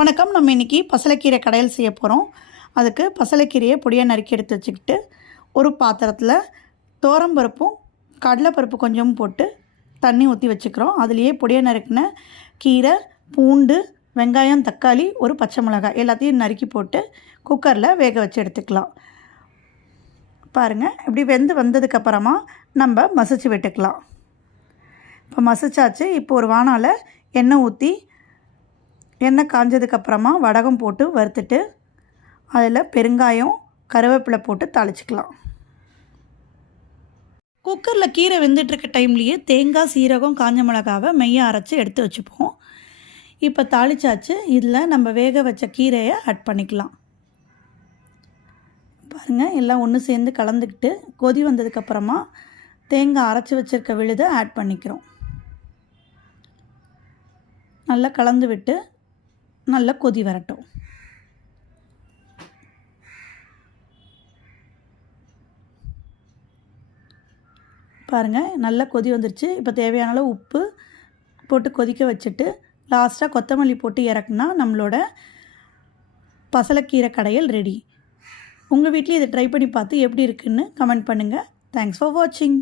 வணக்கம். நம்ம இன்றைக்கி பசலைக்கீரை கடையில் செய்ய போகிறோம் அதுக்கு பசலைக்கீரையை பொடியாக நறுக்கி எடுத்து வச்சுக்கிட்டு ஒரு பாத்திரத்தில் தோரம்பருப்பும் கடலைப்பருப்பு கொஞ்சம் போட்டு தண்ணி ஊற்றி வச்சுக்கிறோம். அதுலேயே பொடியாக நறுக்கின கீரை பூண்டு வெங்காயம் தக்காளி ஒரு பச்சை மிளகாய் எல்லாத்தையும் நறுக்கி போட்டு குக்கரில் வேக வச்சு எடுத்துக்கலாம். பாருங்கள் இப்படி வெந்து வந்ததுக்கப்புறமா நம்ம மசிச்சு விட்டுக்கலாம். இப்போ மசிச்சாச்சு. இப்போ ஒரு வானால எண்ணெய் ஊற்றி எண்ணெய் காஞ்சதுக்கப்புறமா வடகம் போட்டு வறுத்துட்டு அதில் பெருங்காயம் கருவேப்பிலை போட்டு தாளிச்சிக்கலாம். குக்கரில் கீரை வெந்துட்டுருக்க டைம்லேயே தேங்காய் சீரகம் காஞ்ச மிளகாவை மெய்யை அரைச்சி எடுத்து வச்சுப்போம். இப்போ தாளிச்சாச்சு. இதில் நம்ம வேக வச்ச கீரையை ஆட் பண்ணிக்கலாம். பாருங்கள் எல்லாம் ஒன்று சேர்ந்து கலந்துக்கிட்டு கொதி வந்ததுக்கப்புறமா தேங்காய் அரைச்சி வச்சுருக்க விழுதை ஆட் பண்ணிக்கிறோம். நல்லா கலந்து விட்டு நல்லா கொதி வரட்டும். பாருங்கள் நல்லா கொதி வந்துருச்சு. இப்போ தேவையான அளவு உப்பு போட்டு கொதிக்க வச்சுட்டு லாஸ்ட்டாக கொத்தமல்லி போட்டு இறக்குனா நம்மளோட பசலைக்கீரை கடையில் ரெடி உங்கள் வீட்லேயும் இதை ட்ரை பண்ணி பார்த்து எப்படி இருக்குன்னு கமெண்ட் பண்ணுங்கள் தேங்க்ஸ் ஃபார் வாட்சிங்